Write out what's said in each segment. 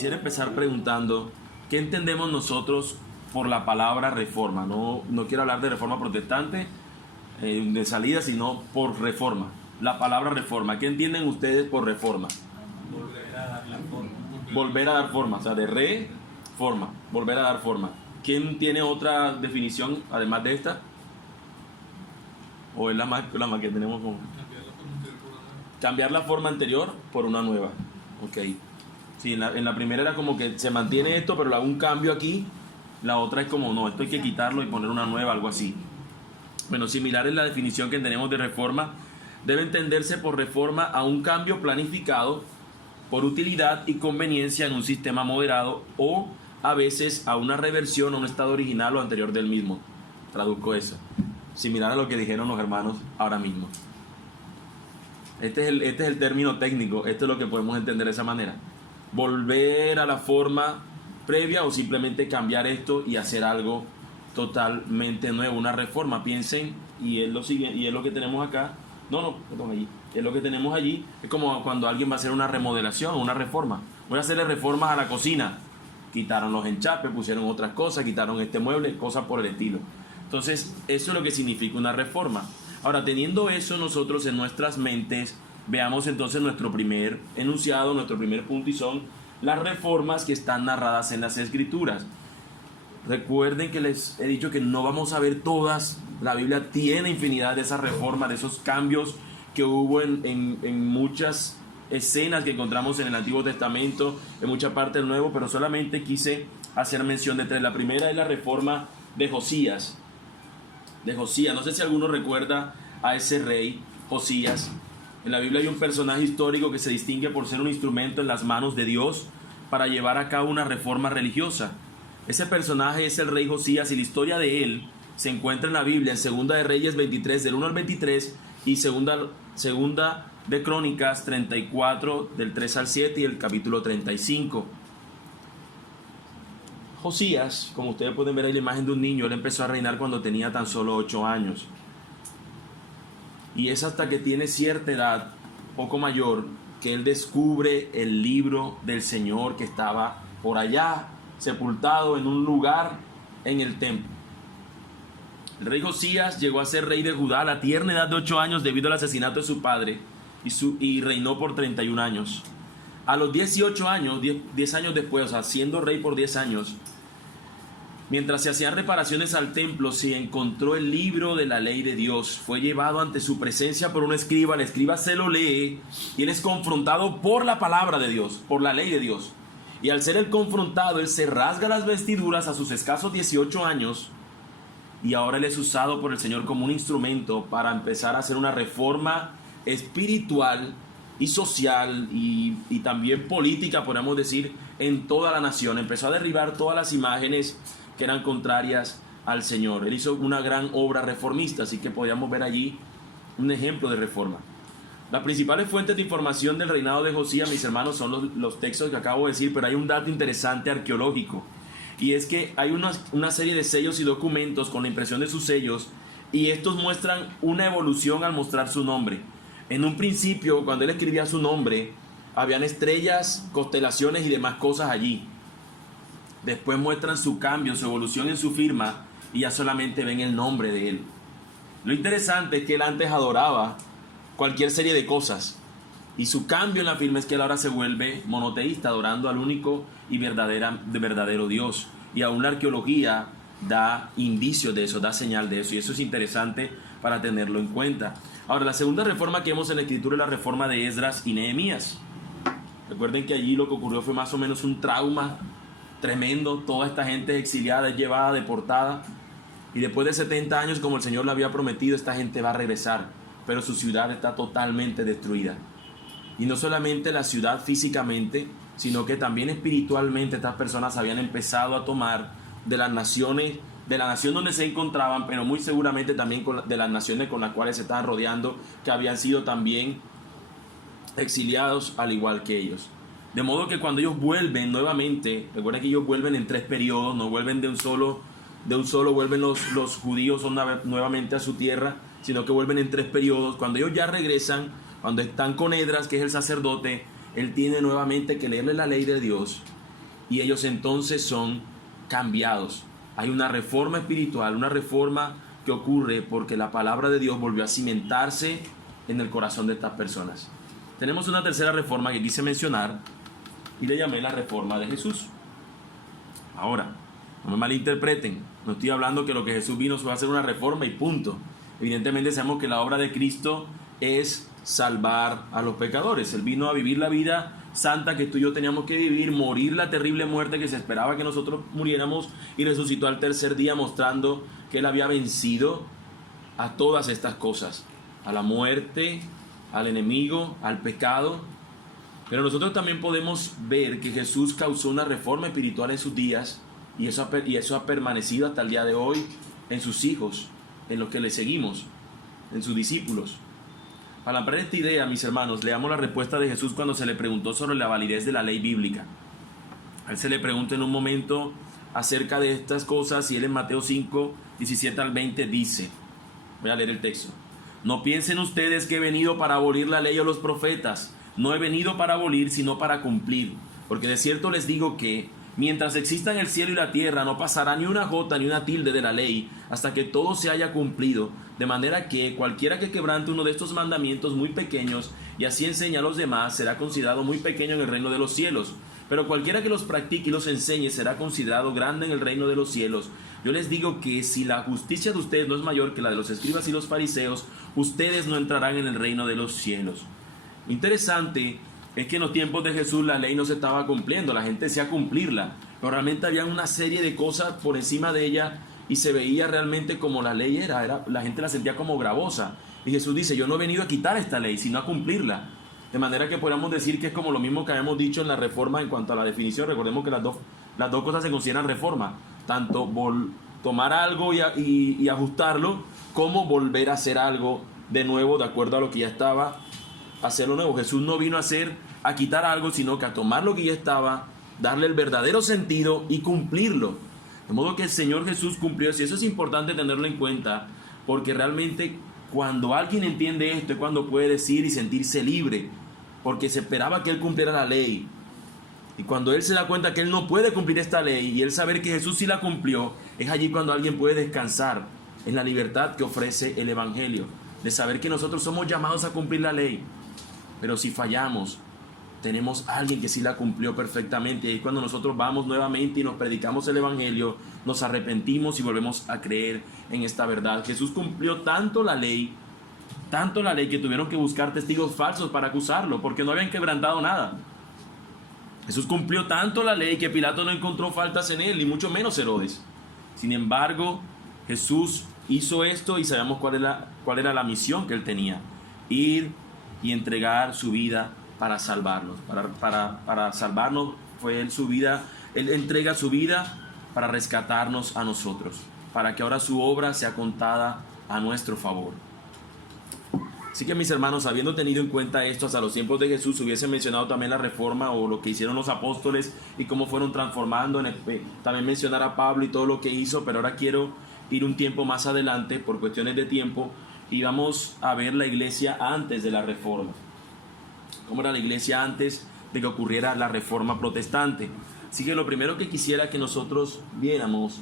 quisiera empezar preguntando, ¿qué entendemos nosotros por la palabra reforma? No quiero hablar de reforma protestante de salida, sino por reforma. La palabra reforma, ¿qué entienden ustedes por reforma? Volver a dar la forma. Volver a dar forma, o sea, de reforma, volver a dar forma. ¿Quién tiene otra definición además de esta? ¿O es la más que tenemos con cambiar la forma anterior por una nueva? Ok. Sí, en la primera era como que se mantiene esto, pero le hago un cambio aquí. La otra es como, no, esto hay que quitarlo y poner una nueva, algo así. Bueno, similar es la definición que tenemos de reforma. Debe entenderse por reforma a un cambio planificado por utilidad y conveniencia en un sistema moderado, o a veces a una reversión a un estado original o anterior del mismo. Traduzco eso. Similar a lo que dijeron los hermanos ahora mismo. Este es el término técnico. Esto es lo que podemos entender de esa manera. Volver a la forma previa o simplemente cambiar esto y hacer algo totalmente nuevo, una reforma. Piensen, y es lo siguiente, y es lo que tenemos acá. Perdón, allí. Es lo que tenemos allí. Es como cuando alguien va a hacer una remodelación, una reforma. Voy a hacerle reformas a la cocina. Quitaron los enchapes, pusieron otras cosas, quitaron este mueble, cosas por el estilo. Entonces, eso es lo que significa una reforma. Ahora, teniendo eso nosotros en nuestras mentes, veamos entonces nuestro primer enunciado, nuestro primer punto, y son las reformas que están narradas en las Escrituras. Recuerden que les he dicho que no vamos a ver todas. La Biblia tiene infinidad de esas reformas, de esos cambios que hubo en muchas escenas que encontramos en el Antiguo Testamento, en mucha parte del Nuevo, pero solamente quise hacer mención de tres. La primera es la reforma de Josías. No sé si alguno recuerda a ese rey Josías. En la Biblia hay un personaje histórico que se distingue por ser un instrumento en las manos de Dios para llevar a cabo una reforma religiosa. Ese personaje es el rey Josías, y la historia de él se encuentra en la Biblia, en Segunda de Reyes 23, del 1 al 23, y Segunda de Crónicas 34, del 3 al 7, y el capítulo 35. Josías, como ustedes pueden ver ahí la imagen de un niño, él empezó a reinar cuando tenía tan solo 8 años. Y es hasta que tiene cierta edad, poco mayor, que él descubre el libro del Señor que estaba por allá, sepultado en un lugar en el templo. El rey Josías llegó a ser rey de Judá a la tierna edad de 8 años debido al asesinato de su padre, y reinó por 31 años. A los 18 años, 10 años después, o sea, siendo rey por 10 años, mientras se hacían reparaciones al templo, se encontró el libro de la ley de Dios. Fue llevado ante su presencia por un escriba. El escriba se lo lee y él es confrontado por la palabra de Dios, por la ley de Dios. Y al ser él confrontado, él se rasga las vestiduras a sus escasos 18 años, y ahora él es usado por el Señor como un instrumento para empezar a hacer una reforma espiritual y social y también política, podemos decir, en toda la nación. Empezó a derribar todas las imágenes que eran contrarias al Señor. Él hizo una gran obra reformista, así que podríamos ver allí un ejemplo de reforma. Las principales fuentes de información del reinado de Josías, mis hermanos, son los textos que acabo de decir, pero hay un dato interesante arqueológico, y es que hay una serie de sellos y documentos con la impresión de sus sellos, y estos muestran una evolución al mostrar su nombre. En un principio, cuando él escribía su nombre, habían estrellas, constelaciones y demás cosas allí. Después muestran su cambio, su evolución en su firma, y ya solamente ven el nombre de él. Lo interesante es que él antes adoraba cualquier serie de cosas, y su cambio en la firma es que él ahora se vuelve monoteísta, adorando al único y verdadero Dios. Y aún la arqueología da indicios de eso, da señal de eso, y eso es interesante para tenerlo en cuenta. Ahora, la segunda reforma que vemos en la Escritura es la reforma de Esdras y Nehemías. Recuerden que allí lo que ocurrió fue más o menos un trauma tremendo. Toda esta gente exiliada, es llevada, deportada, y después de 70 años, como el Señor le había prometido, esta gente va a regresar, pero su ciudad está totalmente destruida. Y no solamente la ciudad físicamente, sino que también espiritualmente estas personas habían empezado a tomar de las naciones, de la nación donde se encontraban, pero muy seguramente también de las naciones con las cuales se estaban rodeando, que habían sido también exiliados al igual que ellos. De modo que cuando ellos vuelven nuevamente, recuerden que ellos vuelven en 3 periodos, no vuelven de un solo vuelven los judíos nuevamente a su tierra, sino que vuelven en 3 periodos. Cuando ellos ya regresan, cuando están con Esdras, que es el sacerdote, él tiene nuevamente que leerle la ley de Dios y ellos entonces son cambiados. Hay una reforma espiritual, una reforma que ocurre porque la palabra de Dios volvió a cimentarse en el corazón de estas personas. Tenemos una tercera reforma que quise mencionar y le llamé la reforma de Jesús. Ahora, no me malinterpreten, no estoy hablando que lo que Jesús vino fue a hacer una reforma y punto. Evidentemente sabemos que la obra de Cristo es salvar a los pecadores. Él vino a vivir la vida santa que tú y yo teníamos que vivir, morir la terrible muerte que se esperaba que nosotros muriéramos, y resucitó al tercer día mostrando que Él había vencido a todas estas cosas, a la muerte, al enemigo, al pecado. Pero nosotros también podemos ver que Jesús causó una reforma espiritual en sus días, y eso ha permanecido hasta el día de hoy en sus hijos, en los que le seguimos, en sus discípulos. Para ampliar esta idea, mis hermanos, leamos la respuesta de Jesús cuando se le preguntó sobre la validez de la ley bíblica. A él se le pregunta en un momento acerca de estas cosas, y él en Mateo 5, 17 al 20 dice, voy a leer el texto: no piensen ustedes que he venido para abolir la ley o los profetas. No he venido para abolir, sino para cumplir. Porque de cierto les digo que, mientras existan el cielo y la tierra, no pasará ni una jota ni una tilde de la ley, hasta que todo se haya cumplido. De manera que cualquiera que quebrante uno de estos mandamientos muy pequeños, y así enseña a los demás, será considerado muy pequeño en el reino de los cielos. Pero cualquiera que los practique y los enseñe, será considerado grande en el reino de los cielos. Yo les digo que si la justicia de ustedes no es mayor que la de los escribas y los fariseos, ustedes no entrarán en el reino de los cielos. Interesante es que en los tiempos de Jesús la ley no se estaba cumpliendo, la gente decía cumplirla, pero realmente había una serie de cosas por encima de ella, y se veía realmente como la ley era, la gente la sentía como gravosa. Y Jesús dice: yo no he venido a quitar esta ley, sino a cumplirla. De manera que podríamos decir que es como lo mismo que habíamos dicho en la reforma en cuanto a la definición. Recordemos que las dos cosas se consideran reforma, tanto tomar algo y ajustarlo, como volver a hacer algo de nuevo de acuerdo a lo que ya estaba, hacerlo nuevo. Jesús no vino a quitar algo, sino que a tomar lo que ya estaba, darle el verdadero sentido y cumplirlo. De modo que el Señor Jesús cumplió eso. Y eso es importante tenerlo en cuenta, porque realmente cuando alguien entiende esto es cuando puede decir y sentirse libre, porque se esperaba que Él cumpliera la ley. Y cuando Él se da cuenta que Él no puede cumplir esta ley, y Él saber que Jesús sí la cumplió, es allí cuando alguien puede descansar en la libertad que ofrece el Evangelio, de saber que nosotros somos llamados a cumplir la ley. Pero si fallamos, tenemos a alguien que sí la cumplió perfectamente, y ahí cuando nosotros vamos nuevamente y nos predicamos el Evangelio, nos arrepentimos y volvemos a creer en esta verdad. Jesús cumplió tanto la ley que tuvieron que buscar testigos falsos para acusarlo, porque no habían quebrantado nada. Jesús cumplió tanto la ley que Pilato no encontró faltas en él, ni mucho menos Herodes. Sin embargo, Jesús hizo esto, y sabemos cuál era la misión que Él tenía: ir y entregar su vida para salvarnos. Para salvarnos fue Él su vida. Él entrega su vida para rescatarnos a nosotros, para que ahora su obra sea contada a nuestro favor. Así que, mis hermanos, habiendo tenido en cuenta esto, hasta los tiempos de Jesús hubiese mencionado también la reforma, o lo que hicieron los apóstoles y cómo fueron transformando, también mencionar a Pablo y todo lo que hizo. Pero ahora quiero ir un tiempo más adelante por cuestiones de tiempo, y vamos a ver la iglesia antes de la reforma. ¿Cómo era la iglesia antes de que ocurriera la reforma protestante? Así que lo primero que quisiera que nosotros viéramos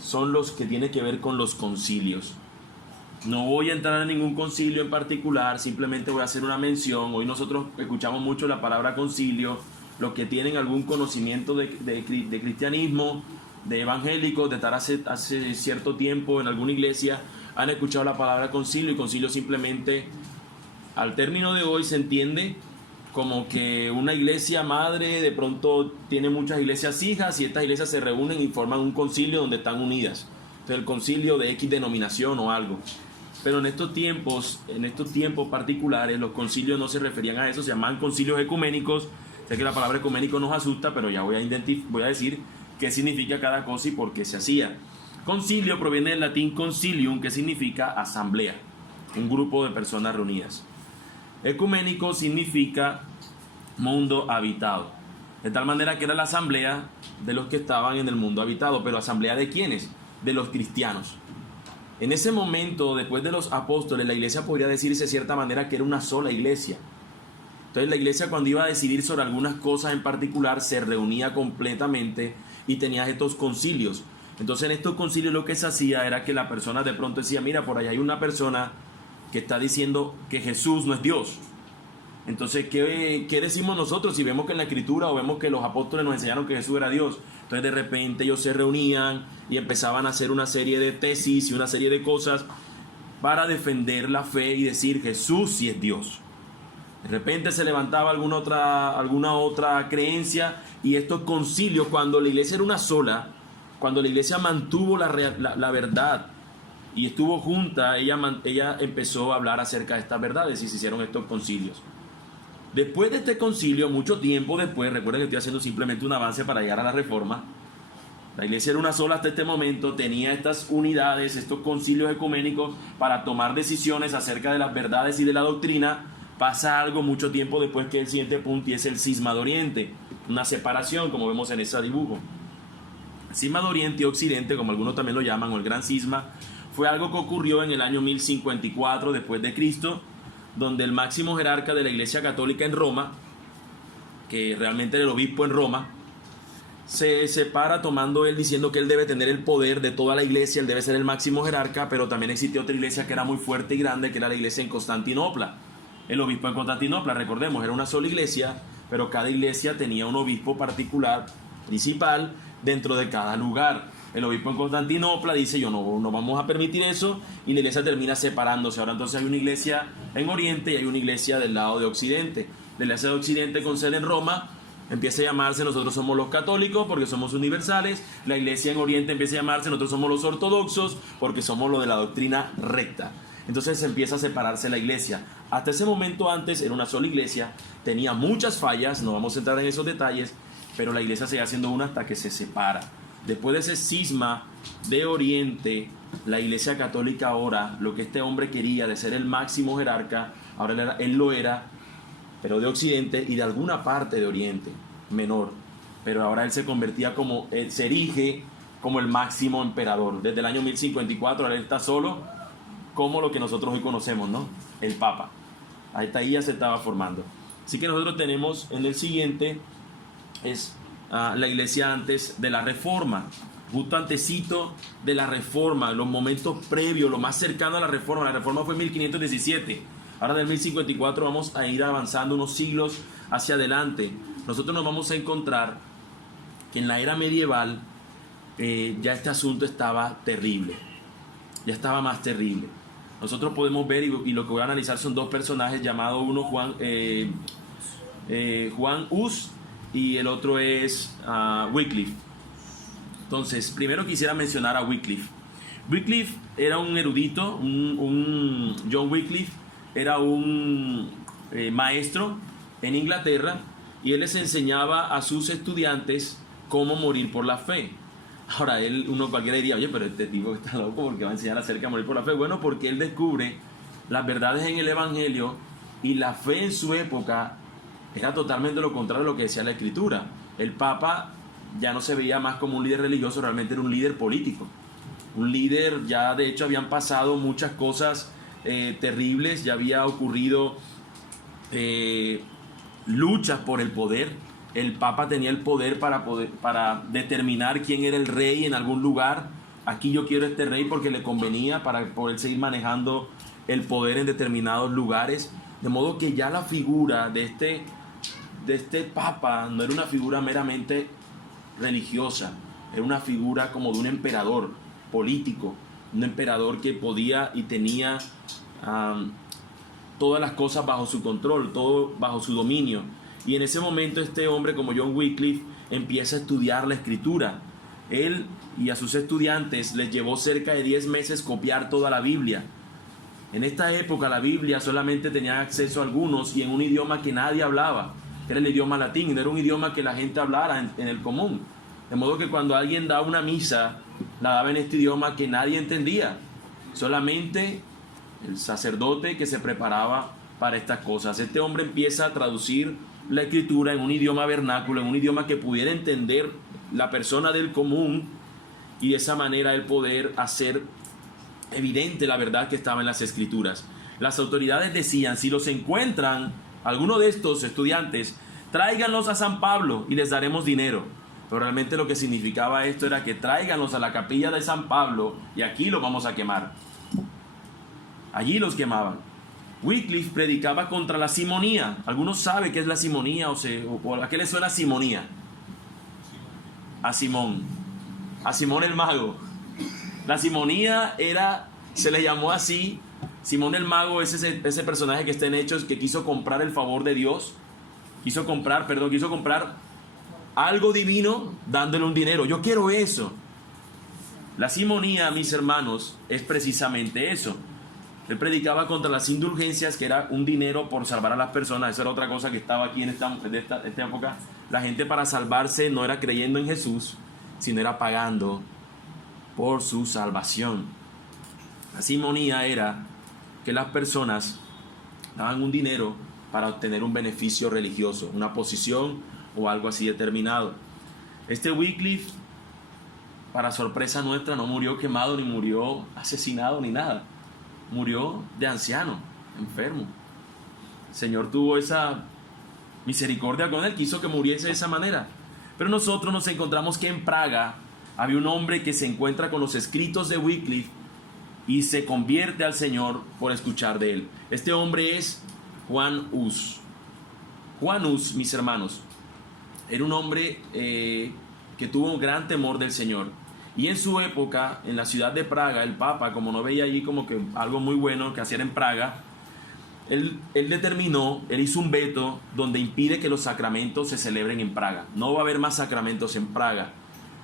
son los que tienen que ver con los concilios. No voy a entrar en ningún concilio en particular, simplemente voy a hacer una mención. Hoy nosotros escuchamos mucho la palabra concilio. Los que tienen algún conocimiento de cristianismo, de evangélicos, de estar hace cierto tiempo en alguna iglesia, han escuchado la palabra concilio, y concilio simplemente, al término de hoy, se entiende como que una iglesia madre de pronto tiene muchas iglesias hijas, y estas iglesias se reúnen y forman un concilio donde están unidas. Entonces, el concilio de X denominación o algo. Pero en estos tiempos particulares, los concilios no se referían a eso, se llamaban concilios ecuménicos. Sé que la palabra ecuménico nos asusta, pero ya voy a decir qué significa cada cosa y por qué se hacía. Concilio proviene del latín concilium, que significa asamblea, un grupo de personas reunidas. Ecuménico significa mundo habitado, de tal manera que era la asamblea de los que estaban en el mundo habitado. Pero ¿asamblea de quiénes? De los cristianos. En ese momento, después de los apóstoles, la iglesia podría decirse de cierta manera que era una sola iglesia. Entonces la iglesia, cuando iba a decidir sobre algunas cosas en particular, se reunía completamente y tenía estos concilios. Entonces en estos concilios lo que se hacía era que la persona de pronto decía, mira, por ahí hay una persona que está diciendo que Jesús no es Dios. Entonces, ¿qué decimos nosotros si vemos que en la Escritura o vemos que los apóstoles nos enseñaron que Jesús era Dios? Entonces de repente ellos se reunían y empezaban a hacer una serie de tesis y una serie de cosas para defender la fe y decir Jesús sí es Dios. De repente se levantaba alguna otra creencia, y estos concilios, cuando la iglesia era una sola, cuando la iglesia mantuvo la verdad y estuvo junta, ella empezó a hablar acerca de estas verdades y se hicieron estos concilios. Después de este concilio, mucho tiempo después, recuerden que estoy haciendo simplemente un avance para llegar a la Reforma, la iglesia era una sola hasta este momento, tenía estas unidades, estos concilios ecuménicos para tomar decisiones acerca de las verdades y de la doctrina. Pasa algo mucho tiempo después, que el siguiente punto, y es el cisma de Oriente, una separación, como vemos en ese dibujo. El cisma de Oriente y Occidente, como algunos también lo llaman, o el Gran Cisma, fue algo que ocurrió en el año 1054 después de Cristo, donde el máximo jerarca de la Iglesia Católica en Roma, que realmente era el obispo en Roma, se separa, tomando él, diciendo que él debe tener el poder de toda la iglesia, él debe ser el máximo jerarca. Pero también existía otra iglesia que era muy fuerte y grande, que era la iglesia en Constantinopla. El obispo en Constantinopla, recordemos, era una sola iglesia, pero cada iglesia tenía un obispo particular, principal, dentro de cada lugar. El obispo en Constantinopla dice, yo no vamos a permitir eso, y la iglesia termina separándose. Ahora entonces hay una iglesia en Oriente y hay una iglesia del lado de Occidente. La iglesia de Occidente, con sede en Roma, empieza a llamarse nosotros somos los católicos porque somos universales. La iglesia en Oriente empieza a llamarse nosotros somos los ortodoxos porque somos lo de la doctrina recta. Entonces empieza a separarse la iglesia. Hasta ese momento antes era una sola iglesia, tenía muchas fallas, no vamos a entrar en esos detalles, pero la iglesia seguía siendo una hasta que se separa. Después de ese cisma de Oriente, la iglesia católica ahora, lo que este hombre quería de ser el máximo jerarca, ahora él lo era, pero de Occidente y de alguna parte de Oriente, menor. Pero ahora él se convertía se erige como el máximo emperador. Desde el año 1054 ahora él está solo, como lo que nosotros hoy conocemos, ¿no? El Papa. Ahí ya se estaba formando. Así que nosotros tenemos en el siguiente, es la iglesia antes de la Reforma, justo antecito de la Reforma, los momentos previos, lo más cercano a la Reforma. La Reforma fue en 1517. Ahora del 1054 vamos a ir avanzando unos siglos hacia adelante. Nosotros nos vamos a encontrar que en la era medieval ya este asunto estaba terrible. Ya estaba más terrible. Nosotros podemos ver, y lo que voy a analizar son dos personajes llamados, uno Juan Hus y el otro es Wycliffe. Entonces, primero quisiera mencionar a Wycliffe. Wycliffe era un erudito, John Wycliffe era un maestro en Inglaterra, y él les enseñaba a sus estudiantes cómo morir por la fe. Ahora, uno cualquiera diría, oye, pero este tipo está loco porque va a enseñar acerca de morir por la fe. Bueno, porque él descubre las verdades en el Evangelio, y la fe en su época era totalmente lo contrario a lo que decía la Escritura. El Papa ya no se veía más como un líder religioso, realmente era un líder político. Un líder, ya de hecho habían pasado muchas cosas terribles, ya había ocurrido luchas por el poder. El Papa tenía el poder para determinar quién era el rey en algún lugar. Aquí yo quiero este rey porque le convenía, para poder seguir manejando el poder en determinados lugares. De modo que ya la figura de este Papa no era una figura meramente religiosa, era una figura como de un emperador político, un emperador que podía y tenía todas las cosas bajo su control, todo bajo su dominio. Y en ese momento este hombre, como John Wycliffe, empieza a estudiar la Escritura. Él y a sus estudiantes les llevó cerca de 10 meses copiar toda la Biblia. En esta época la Biblia solamente tenía acceso a algunos, y en un idioma que nadie hablaba, que era el idioma latín, no era un idioma que la gente hablara en el común. De modo que cuando alguien daba una misa, la daba en este idioma que nadie entendía. Solamente el sacerdote que se preparaba para estas cosas. Este hombre empieza a traducir la Escritura en un idioma vernáculo, en un idioma que pudiera entender la persona del común, y de esa manera él poder hacer evidente la verdad que estaba en las Escrituras. Las autoridades decían, si los encuentran alguno de estos estudiantes, tráiganlos a San Pablo y les daremos dinero. Pero realmente lo que significaba esto era que tráiganlos a la capilla de San Pablo y aquí los vamos a quemar. Allí los quemaban. Wycliffe predicaba contra la simonía. ¿Algunos saben qué es la simonía o a qué le suena simonía? A Simón el mago. La simonía se le llamó así. Simón el mago es ese personaje que está en Hechos, que quiso comprar el favor de Dios. Quiso comprar algo divino dándole un dinero. Yo quiero eso. La simonía, mis hermanos, es precisamente eso. Él predicaba contra las indulgencias, que era un dinero por salvar a las personas. Esa era otra cosa que estaba aquí en esta época. La gente, para salvarse, no era creyendo en Jesús, sino era pagando por su salvación. La simonía era que las personas daban un dinero para obtener un beneficio religioso, una posición o algo así determinado. Este Wycliffe, para sorpresa nuestra, no murió quemado, ni murió asesinado, ni nada. Murió de anciano, enfermo. El Señor tuvo esa misericordia con él, quiso que muriese de esa manera. Pero nosotros nos encontramos que en Praga había un hombre que se encuentra con los escritos de Wycliffe y se convierte al Señor por escuchar de él. Este hombre es Juan Hus. Juan Hus, mis hermanos, era un hombre que tuvo un gran temor del Señor. Y en su época, en la ciudad de Praga, el Papa, como no veía allí como que algo muy bueno que hacer en Praga, él hizo un veto donde impide que los sacramentos se celebren en Praga. No va a haber más sacramentos en Praga.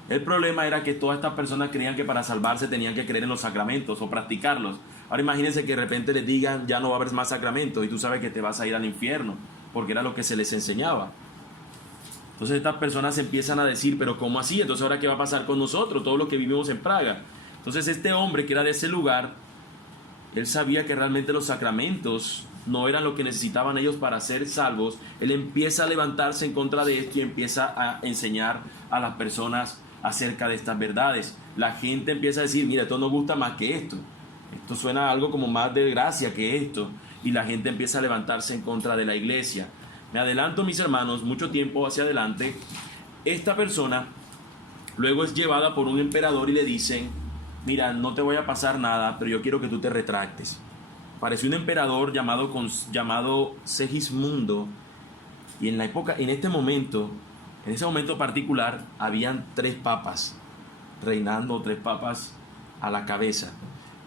El problema era que todas estas personas creían que para salvarse tenían que creer en los sacramentos o practicarlos. Ahora imagínense que de repente les digan, ya no va a haber más sacramentos, y tú sabes que te vas a ir al infierno, porque era lo que se les enseñaba. Entonces estas personas empiezan a decir, pero ¿cómo así? Entonces ¿ahora qué va a pasar con nosotros, todos los que vivimos en Praga? Entonces este hombre que era de ese lugar, él sabía que realmente los sacramentos no eran lo que necesitaban ellos para ser salvos. Él empieza a levantarse en contra de esto y empieza a enseñar a las personas acerca de estas verdades. La gente empieza a decir, mira, esto nos gusta más que esto. Esto suena a algo como más de gracia que esto. Y la gente empieza a levantarse en contra de la iglesia. Me adelanto, mis hermanos, mucho tiempo hacia adelante. Esta persona luego es llevada por un emperador y le dicen, mira, no te voy a pasar nada, pero yo quiero que tú te retractes. Apareció un emperador llamado Segismundo, y en ese momento particular, habían 3 papas reinando, 3 papas a la cabeza.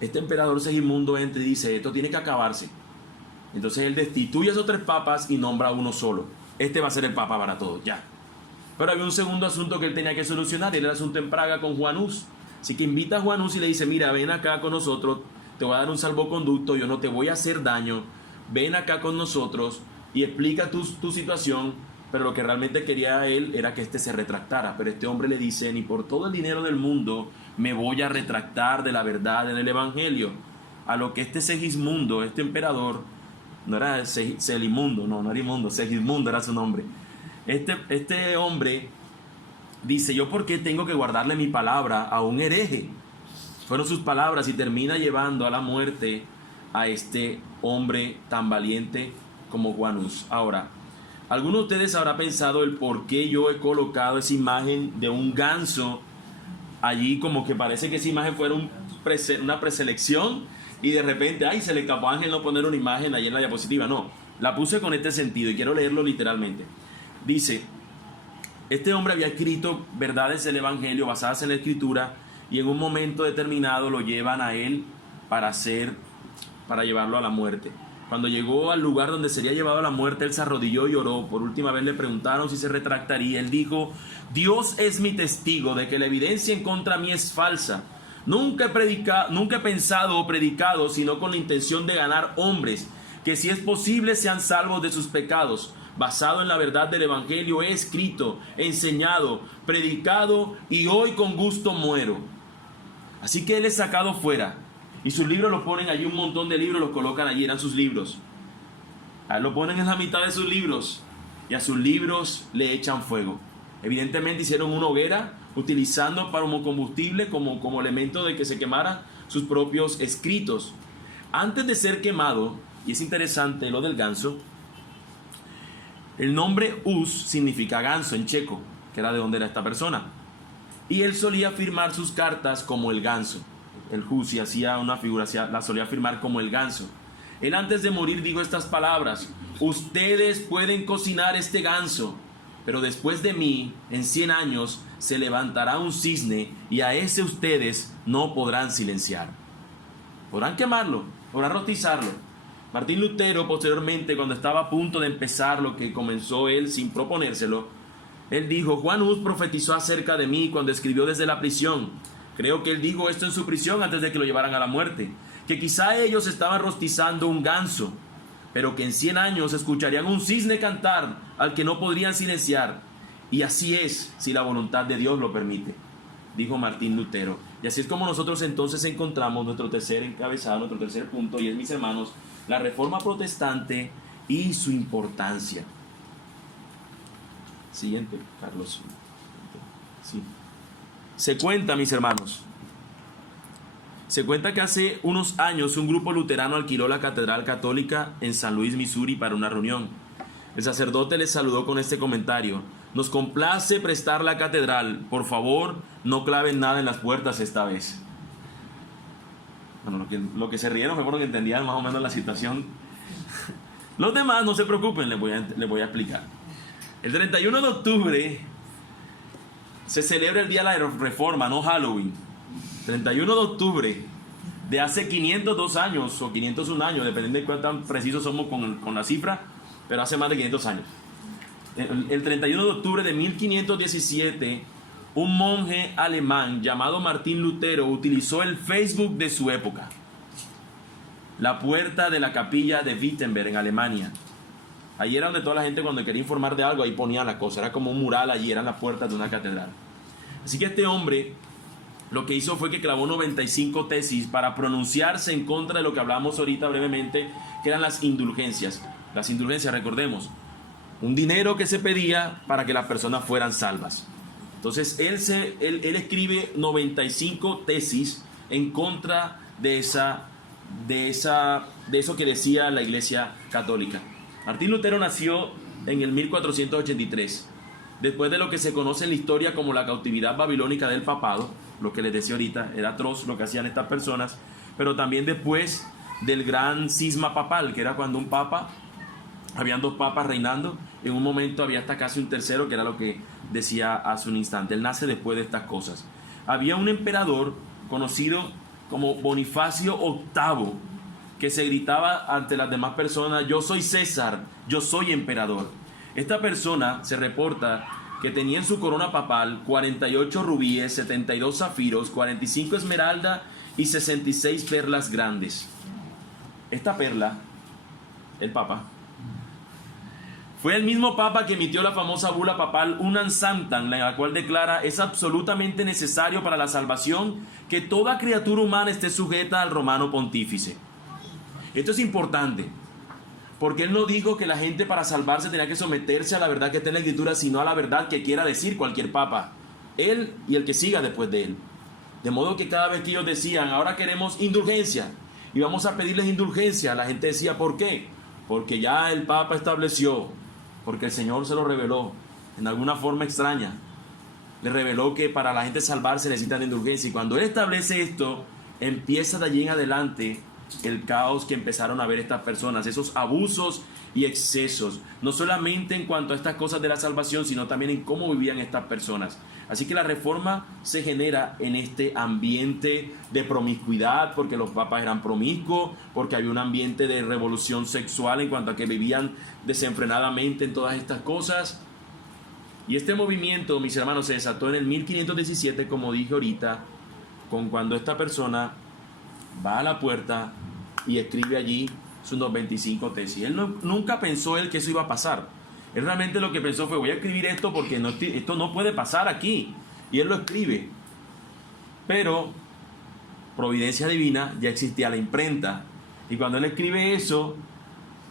Este emperador Segismundo entra y dice, esto tiene que acabarse. Entonces él destituye a esos 3 papas y nombra a uno solo. Este va a ser el papa para todos, ya. Pero había un segundo asunto que él tenía que solucionar, y era el asunto en Praga con Juan Hus. Así que invita a Juan Hus y le dice, mira, ven acá con nosotros, te voy a dar un salvoconducto, yo no te voy a hacer daño, ven acá con nosotros y explica tu situación. Pero lo que realmente quería él era que este se retractara. Pero este hombre le dice, ni por todo el dinero del mundo me voy a retractar de la verdad en el evangelio. A lo que este Segismundo, este emperador, no era Selimundo, no era Inmundo, Segismundo era su nombre. Este hombre dice, ¿yo por qué tengo que guardarle mi palabra a un hereje? Fueron sus palabras, y termina llevando a la muerte a este hombre tan valiente como Juan Hus. Ahora, algunos de ustedes habrán pensado el por qué yo he colocado esa imagen de un ganso allí, como que parece que esa imagen fuera una preselección y de repente, se le escapó a Ángel no poner una imagen ahí en la diapositiva. No, la puse con este sentido y quiero leerlo literalmente. Dice, este hombre había escrito verdades del evangelio basadas en la escritura, y en un momento determinado lo llevan a él para llevarlo a la muerte. Cuando llegó al lugar donde sería llevado a la muerte, él se arrodilló y oró. Por última vez le preguntaron si se retractaría. Él dijo, Dios es mi testigo de que la evidencia en contra mí es falsa. Nunca he pensado o predicado sino con la intención de ganar hombres, que si es posible sean salvos de sus pecados. Basado en la verdad del evangelio he escrito, enseñado, predicado, y hoy con gusto muero. Así que él es sacado fuera. Y sus libros los ponen allí, un montón de libros los colocan allí, eran sus libros. A él lo ponen en la mitad de sus libros, y a sus libros le echan fuego. Evidentemente hicieron una hoguera, utilizando como combustible, como elemento de que se quemaran sus propios escritos. Antes de ser quemado, y es interesante lo del ganso, El nombre Hus significa ganso en checo, que era de donde era esta persona. Y él solía firmar sus cartas como el ganso. El Hus, si hacía una figura, la solía firmar como el ganso. Él antes de morir dijo estas palabras: ustedes pueden cocinar este ganso, pero después de mí, en 100 años, se levantará un cisne y a ese ustedes no podrán silenciar. Podrán quemarlo, podrán rostizarlo. Martín Lutero, posteriormente, cuando estaba a punto de empezar lo que comenzó él sin proponérselo, él dijo: Juan Hus profetizó acerca de mí cuando escribió desde la prisión. Creo que él dijo esto en su prisión antes de que lo llevaran a la muerte, que quizá ellos estaban rostizando un ganso, pero que en 100 años escucharían un cisne cantar al que no podrían silenciar. Y así es, si la voluntad de Dios lo permite, dijo Martín Lutero. Y así es como nosotros entonces encontramos nuestro tercer encabezado, nuestro tercer punto, y es, mis hermanos, la Reforma Protestante y su importancia. Siguiente, Carlos. Sí. Se cuenta, mis hermanos, se cuenta que hace unos años un grupo luterano alquiló la Catedral Católica en San Luis, Missouri, para una reunión. El sacerdote les saludó con este comentario: nos complace prestar la catedral, por favor no claven nada en las puertas esta vez. Bueno, lo que se rieron fue porque entendían más o menos la situación. Los demás no se preocupen, les voy a explicar. El 31 de octubre se celebra el Día de la Reforma, no Halloween. 31 de octubre de hace 502 años o 501 años, dependiendo de cuán tan precisos somos con la cifra, pero hace más de 500 años. El 31 de octubre de 1517, un monje alemán llamado Martín Lutero utilizó el Facebook de su época, la puerta de la capilla de Wittenberg en Alemania. Allí era donde toda la gente, cuando quería informar de algo, ahí ponía la cosa. Era como un mural, allí eran las puertas de una catedral. Así que este hombre lo que hizo fue que clavó 95 tesis para pronunciarse en contra de lo que hablamos ahorita brevemente, que eran las indulgencias. Las indulgencias, recordemos, un dinero que se pedía para que las personas fueran salvas. Entonces él escribe 95 tesis en contra de eso que decía la Iglesia Católica. Martín Lutero nació en el 1483, después de lo que se conoce en la historia como la cautividad babilónica del papado. Lo que les decía ahorita, era atroz lo que hacían estas personas, pero también después del gran cisma papal, que era cuando un papa, habían dos papas reinando, en un momento había hasta casi un tercero, que era lo que decía hace un instante. Él nace después de estas cosas. Había un emperador conocido como Bonifacio VIII, que se gritaba ante las demás personas: yo soy César, yo soy emperador. Esta persona se reporta que tenía en su corona papal 48 rubíes, 72 zafiros, 45 esmeraldas y 66 perlas grandes. Esta perla, el papa, fue el mismo papa que emitió la famosa bula papal Unam Sanctam, en la cual declara: es absolutamente necesario para la salvación que toda criatura humana esté sujeta al romano pontífice. Esto es importante, porque él no dijo que la gente para salvarse tenía que someterse a la verdad que está en la Escritura, sino a la verdad que quiera decir cualquier papa, él y el que siga después de él. De modo que cada vez que ellos decían: ahora queremos indulgencia y vamos a pedirles indulgencia, la gente decía: ¿por qué? Porque ya el papa estableció, porque el Señor se lo reveló en alguna forma extraña, le reveló que para la gente salvarse necesitan indulgencia. Y cuando él establece esto, empieza de allí en adelante el caos que empezaron a ver estas personas, esos abusos y excesos, no solamente en cuanto a estas cosas de la salvación, sino también en cómo vivían estas personas. Así que la reforma se genera en este ambiente de promiscuidad, porque los papas eran promiscuos, porque había un ambiente de revolución sexual en cuanto a que vivían desenfrenadamente en todas estas cosas. Y este movimiento, mis hermanos, se desató en el 1517, como dije ahorita, con cuando esta persona va a la puerta y escribe allí sus 95 tesis. Él nunca pensó que eso iba a pasar. Él realmente lo que pensó fue: voy a escribir esto porque esto no puede pasar aquí. Y él lo escribe. Pero, providencia divina, ya existía la imprenta. Y cuando él escribe eso,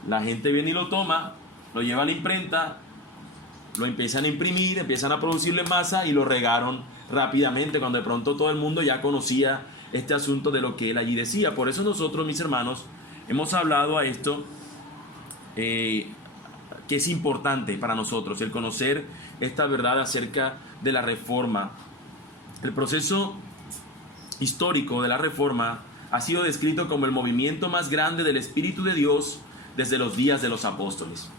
la gente viene y lo toma, lo lleva a la imprenta, lo empiezan a imprimir, empiezan a producirle masa y lo regaron rápidamente, cuando de pronto todo el mundo ya conocía este asunto de lo que él allí decía. Por eso nosotros, mis hermanos, hemos hablado a esto que es importante para nosotros, el conocer esta verdad acerca de la Reforma. El proceso histórico de la Reforma ha sido descrito como el movimiento más grande del Espíritu de Dios desde los días de los apóstoles.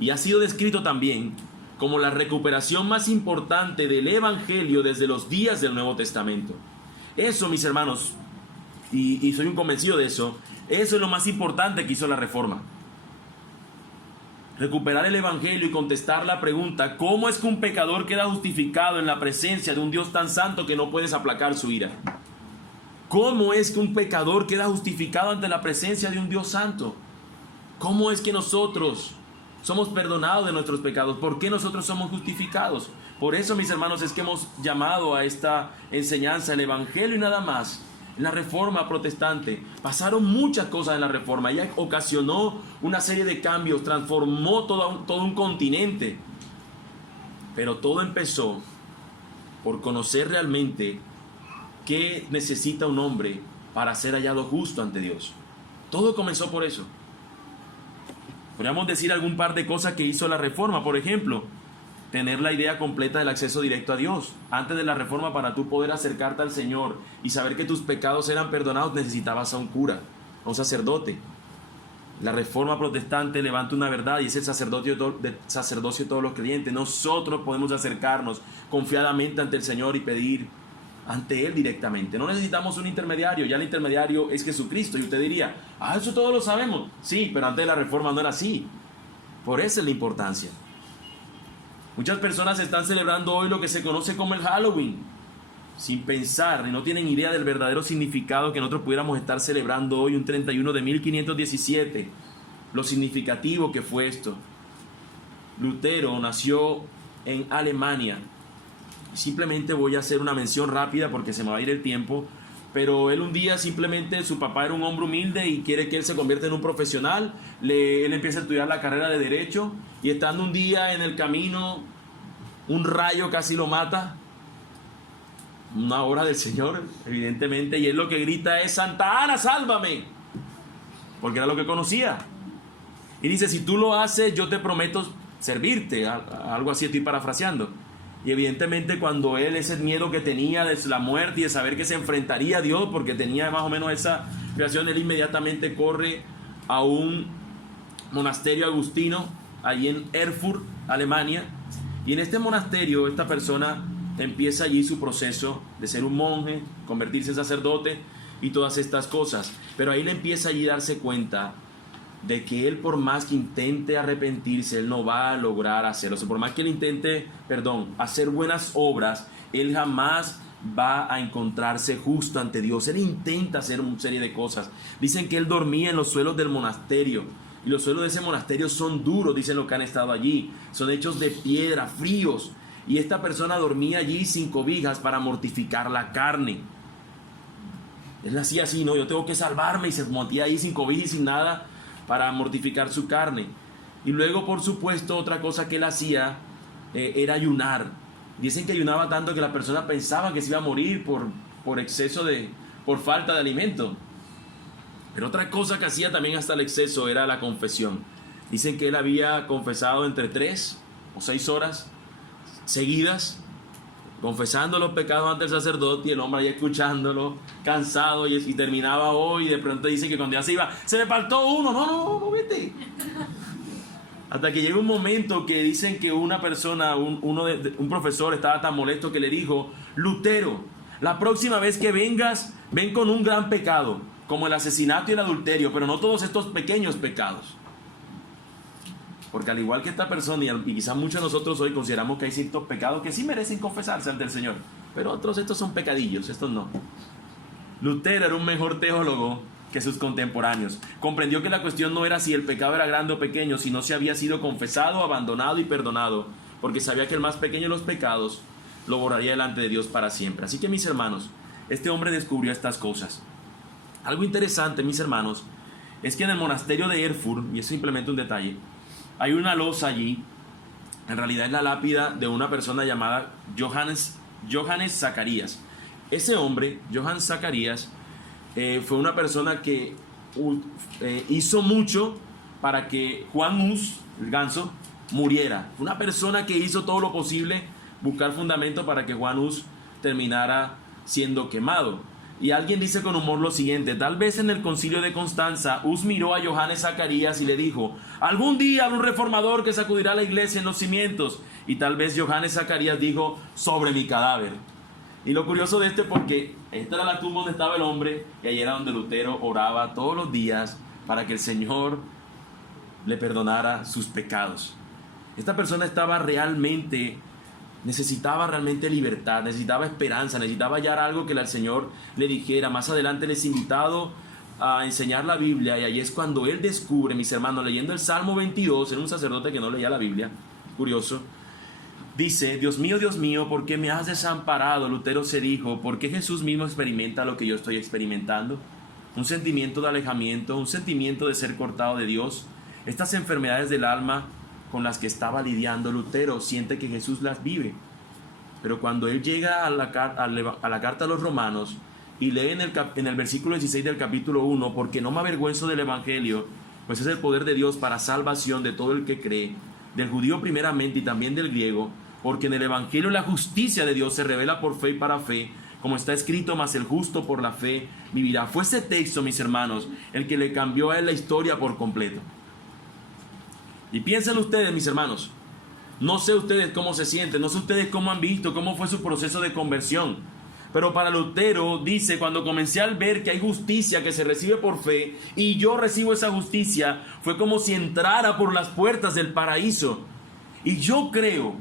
Y ha sido descrito también como la recuperación más importante del Evangelio desde los días del Nuevo Testamento. Eso, mis hermanos, y soy un convencido de eso, eso es lo más importante que hizo la Reforma. Recuperar el Evangelio y contestar la pregunta: ¿cómo es que un pecador queda justificado en la presencia de un Dios tan santo que no puedes aplacar su ira? ¿Cómo es que un pecador queda justificado ante la presencia de un Dios santo? ¿Cómo es que nosotros somos perdonados de nuestros pecados? ¿Por qué nosotros somos justificados? Por eso, mis hermanos, es que hemos llamado a esta enseñanza el Evangelio y nada más. En la Reforma protestante pasaron muchas cosas en la Reforma. Ella ocasionó una serie de cambios, transformó todo un continente. Pero todo empezó por conocer realmente qué necesita un hombre para ser hallado justo ante Dios. Todo comenzó por eso. Podríamos decir algún par de cosas que hizo la Reforma. Por ejemplo, tener la idea completa del acceso directo a Dios. Antes de la Reforma, para tú poder acercarte al Señor y saber que tus pecados eran perdonados, necesitabas a un cura, a un sacerdote. La Reforma protestante levanta una verdad y es el sacerdocio de todos los creyentes. Nosotros podemos acercarnos confiadamente ante el Señor y pedir ante Él directamente. No necesitamos un intermediario, ya el intermediario es Jesucristo. Y usted diría: eso todos lo sabemos. Sí, pero antes de la Reforma no era así. Por eso es la importancia. Muchas personas están celebrando hoy lo que se conoce como el Halloween, sin pensar, y no tienen idea del verdadero significado que nosotros pudiéramos estar celebrando hoy, un 31 de 1517, lo significativo que fue esto. Lutero nació en Alemania. Simplemente voy a hacer una mención rápida porque se me va a ir el tiempo, pero él un día simplemente, su papá era un hombre humilde y quiere que él se convierta en un profesional. Él empieza a estudiar la carrera de Derecho y estando un día en el camino, un rayo casi lo mata. Una obra del Señor, evidentemente, y él lo que grita es: Santa Ana, sálvame, porque era lo que conocía. Y dice: si tú lo haces, yo te prometo servirte. Algo así estoy parafraseando. Y evidentemente, cuando él, ese miedo que tenía de la muerte y de saber que se enfrentaría a Dios, porque tenía más o menos esa creación, él inmediatamente corre a un monasterio agustino allí en Erfurt, Alemania. Y en este monasterio, esta persona empieza allí su proceso de ser un monje, convertirse en sacerdote y todas estas cosas. Pero ahí le empieza allí a darse cuenta de que él, por más que intente arrepentirse, él no va a lograr hacerlo. O sea, por más que él intente, hacer buenas obras, él jamás va a encontrarse justo ante Dios. Él intenta hacer una serie de cosas. Dicen que él dormía en los suelos del monasterio. Y los suelos de ese monasterio son duros, dicen los que han estado allí. Son hechos de piedra, fríos. Y esta persona dormía allí sin cobijas para mortificar la carne. Él hacía así: no, yo tengo que salvarme, y se metía ahí sin cobijas y sin nada para mortificar su carne. Y luego, por supuesto, otra cosa que él hacía era ayunar. Dicen que ayunaba tanto que la persona pensaba que se iba a morir por falta de alimento. Pero otra cosa que hacía también hasta el exceso era la confesión. Dicen que él había confesado entre 3 o 6 horas seguidas, confesando los pecados ante el sacerdote, y el hombre ahí escuchándolo, cansado, y terminaba hoy, y de pronto dice que cuando ya se iba: se me faltó uno. No, vete. Hasta que llega un momento que dicen que una persona, un profesor, estaba tan molesto que le dijo: Lutero, la próxima vez que vengas, ven con un gran pecado, como el asesinato y el adulterio, pero no todos estos pequeños pecados. Porque al igual que esta persona, y quizás muchos de nosotros hoy consideramos que hay ciertos pecados que sí merecen confesarse ante el Señor, pero otros, estos son pecadillos, estos no. Lutero era un mejor teólogo que sus contemporáneos. Comprendió que la cuestión no era si el pecado era grande o pequeño, sino si había sido confesado, abandonado y perdonado, porque sabía que el más pequeño de los pecados lo borraría delante de Dios para siempre. Así que, mis hermanos, este hombre descubrió estas cosas. Algo interesante, mis hermanos, es que en el monasterio de Erfurt, y es simplemente un detalle, hay una losa allí. En realidad es la lápida de una persona llamada Johannes Zacarías. Ese hombre, Johann Zacarías, fue una persona que hizo mucho para que Juan Hus, el ganso, muriera. Una persona que hizo todo lo posible buscar fundamento para que Juan Hus terminara siendo quemado. Y alguien dice con humor lo siguiente: tal vez en el concilio de Constanza, Hus miró a Johannes Zacarías y le dijo: algún día habrá un reformador que sacudirá la iglesia en los cimientos. Y tal vez Johannes Zacarías dijo: sobre mi cadáver. Y lo curioso de porque esta era la tumba donde estaba el hombre, y ahí era donde Lutero oraba todos los días para que el Señor le perdonara sus pecados. Esta persona necesitaba realmente libertad, necesitaba esperanza, necesitaba hallar algo que el Señor le dijera. Más adelante les he invitado a enseñar la Biblia, y ahí es cuando él descubre, mis hermanos, leyendo el Salmo 22, era un sacerdote que no leía la Biblia, curioso. Dice: Dios mío, ¿por qué me has desamparado? Lutero se dijo: ¿por qué Jesús mismo experimenta lo que yo estoy experimentando? Un sentimiento de alejamiento, un sentimiento de ser cortado de Dios. Estas enfermedades del alma con las que estaba lidiando Lutero, siente que Jesús las vive. Pero cuando él llega a la carta a los Romanos y lee en el versículo 16 del capítulo 1: porque no me avergüenzo del Evangelio, pues es el poder de Dios para salvación de todo el que cree, del judío primeramente y también del griego, porque en el Evangelio la justicia de Dios se revela por fe y para fe, como está escrito: mas el justo por la fe vivirá. Fue ese texto, mis hermanos, el que le cambió a él la historia por completo. Y piensen ustedes, mis hermanos, no sé ustedes cómo se sienten, no sé ustedes cómo han visto, cómo fue su proceso de conversión, pero para Lutero dice: cuando comencé a ver que hay justicia que se recibe por fe, y yo recibo esa justicia, fue como si entrara por las puertas del paraíso. Y yo creo,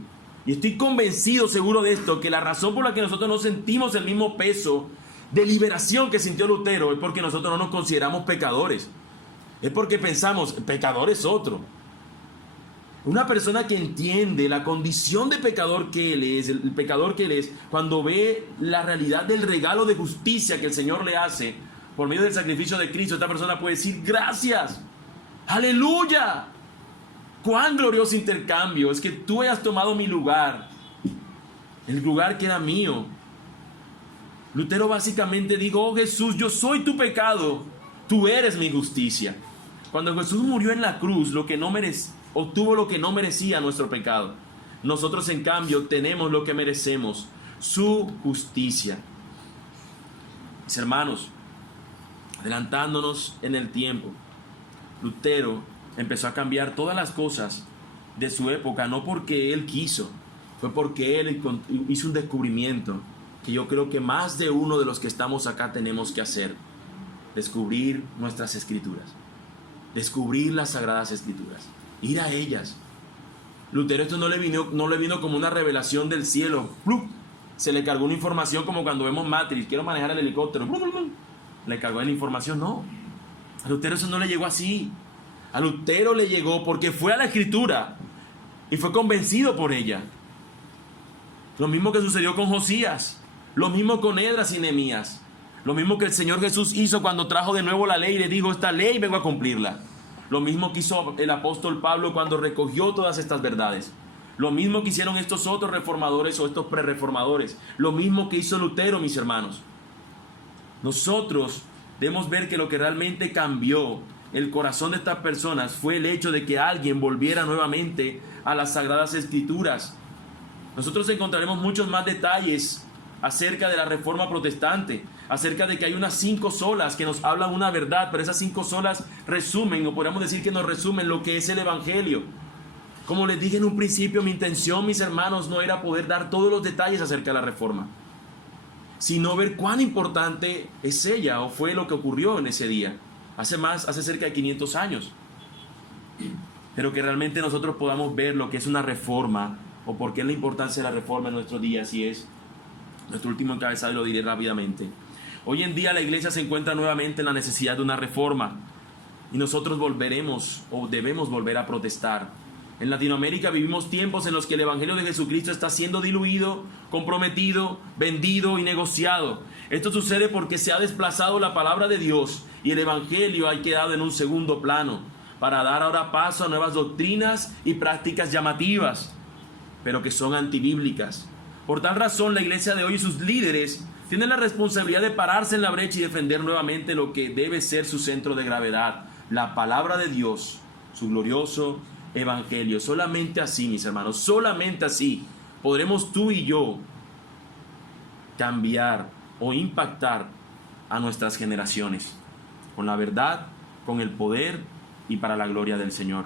y estoy convencido, seguro de esto, que la razón por la que nosotros no sentimos el mismo peso de liberación que sintió Lutero es porque nosotros no nos consideramos pecadores. Es porque pensamos: pecador es otro. Una persona que entiende la condición de pecador que él es, el pecador que él es, cuando ve la realidad del regalo de justicia que el Señor le hace por medio del sacrificio de Cristo, esta persona puede decir: gracias, aleluya, cuán glorioso intercambio es que tú hayas tomado mi lugar, el lugar que era mío. Lutero básicamente dijo: oh Jesús, yo soy tu pecado, tú eres mi justicia. Cuando Jesús murió en la cruz, obtuvo lo que no merecía nuestro pecado. Nosotros, en cambio, tenemos lo que merecemos: su justicia. Mis hermanos, adelantándonos en el tiempo, Lutero empezó a cambiar todas las cosas de su época, no porque él quiso, fue porque él hizo un descubrimiento que yo creo que más de uno de los que estamos acá tenemos que hacer: descubrir nuestras escrituras, descubrir las sagradas escrituras, ir a ellas. Lutero esto no le vino como una revelación del cielo. ¡Plup! Se le cargó una información como cuando vemos Matrix: quiero manejar el helicóptero. ¡Plup, plup, plup! Le cargó la información. No, a Lutero eso no le llegó así. A Lutero le llegó porque fue a la escritura y fue convencido por ella. Lo mismo que sucedió con Josías, lo mismo con Esdras y Nehemías, lo mismo que el Señor Jesús hizo cuando trajo de nuevo la ley y le dijo: esta ley vengo a cumplirla. Lo mismo que hizo el apóstol Pablo cuando recogió todas estas verdades. Lo mismo que hicieron estos otros reformadores o estos prerreformadores. Lo mismo que hizo Lutero, mis hermanos. Nosotros debemos ver que lo que realmente cambió el corazón de estas personas fue el hecho de que alguien volviera nuevamente a las Sagradas Escrituras. Nosotros encontraremos muchos más detalles acerca de la Reforma Protestante, acerca de que hay unas 5 solas que nos hablan una verdad, pero esas 5 solas resumen, o podríamos decir que nos resumen lo que es el Evangelio. Como les dije en un principio, mi intención, mis hermanos, no era poder dar todos los detalles acerca de la Reforma, sino ver cuán importante es ella o fue lo que ocurrió en ese día, hace cerca de 500 años. Pero que realmente nosotros podamos ver lo que es una reforma o por qué es la importancia de la reforma en nuestros días, y es nuestro último encabezado, y lo diré rápidamente. Hoy en día la iglesia se encuentra nuevamente en la necesidad de una reforma, y nosotros volveremos o debemos volver a protestar. En Latinoamérica vivimos tiempos en los que el Evangelio de Jesucristo está siendo diluido, comprometido, vendido y negociado. Esto sucede porque se ha desplazado la palabra de Dios y el Evangelio ha quedado en un segundo plano, para dar ahora paso a nuevas doctrinas y prácticas llamativas, pero que son antibíblicas. Por tal razón, la iglesia de hoy y sus líderes tienen la responsabilidad de pararse en la brecha y defender nuevamente lo que debe ser su centro de gravedad: la palabra de Dios, su glorioso evangelio. Solamente así, mis hermanos, solamente así podremos tú y yo cambiar o impactar a nuestras generaciones con la verdad, con el poder y para la gloria del Señor.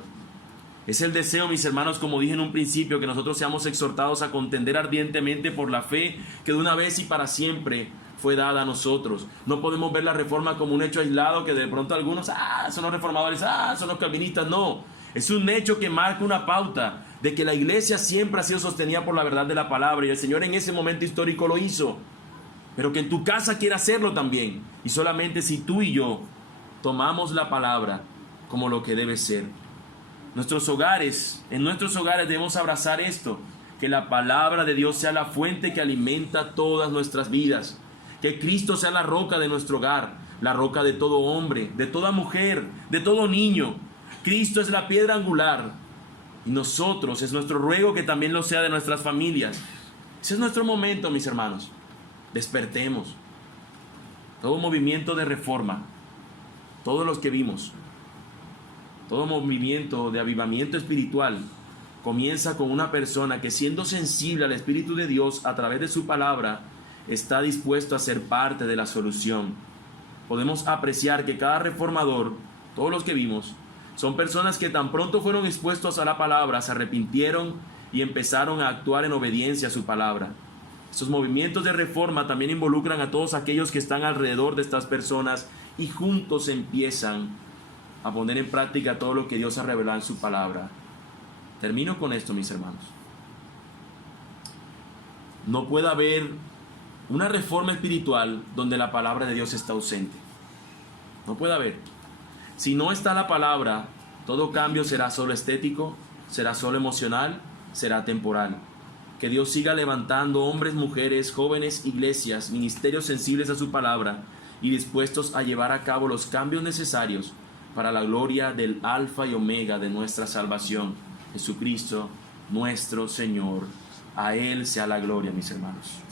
Es el deseo, mis hermanos, como dije en un principio, que nosotros seamos exhortados a contender ardientemente por la fe que de una vez y para siempre fue dada a nosotros. No podemos ver la reforma como un hecho aislado que de pronto algunos, son los reformadores, son los calvinistas. No, es un hecho que marca una pauta de que la iglesia siempre ha sido sostenida por la verdad de la palabra, y el Señor en ese momento histórico lo hizo, pero que en tu casa quiere hacerlo también, y solamente si tú y yo tomamos la palabra como lo que debe ser. En nuestros hogares debemos abrazar esto, que la palabra de Dios sea la fuente que alimenta todas nuestras vidas, que Cristo sea la roca de nuestro hogar, la roca de todo hombre, de toda mujer, de todo niño. Cristo es la piedra angular, y nosotros, es nuestro ruego que también lo sea de nuestras familias. Ese es nuestro momento, mis hermanos. Despertemos. Todo movimiento de reforma, todos los que vimos, todo movimiento de avivamiento espiritual comienza con una persona que, siendo sensible al Espíritu de Dios a través de su palabra, está dispuesto a ser parte de la solución. Podemos apreciar que cada reformador, todos los que vimos, son personas que tan pronto fueron expuestos a la palabra, se arrepintieron y empezaron a actuar en obediencia a su palabra. Esos movimientos de reforma también involucran a todos aquellos que están alrededor de estas personas y juntos empiezan a poner en práctica todo lo que Dios ha revelado en su palabra. Termino con esto, mis hermanos. No puede haber una reforma espiritual donde la palabra de Dios está ausente. No puede haber. Si no está la palabra, todo cambio será solo estético, será solo emocional, será temporal. Que Dios siga levantando hombres, mujeres, jóvenes, iglesias, ministerios sensibles a su palabra y dispuestos a llevar a cabo los cambios necesarios para la gloria del Alfa y Omega de nuestra salvación, Jesucristo, nuestro Señor. A Él sea la gloria, mis hermanos.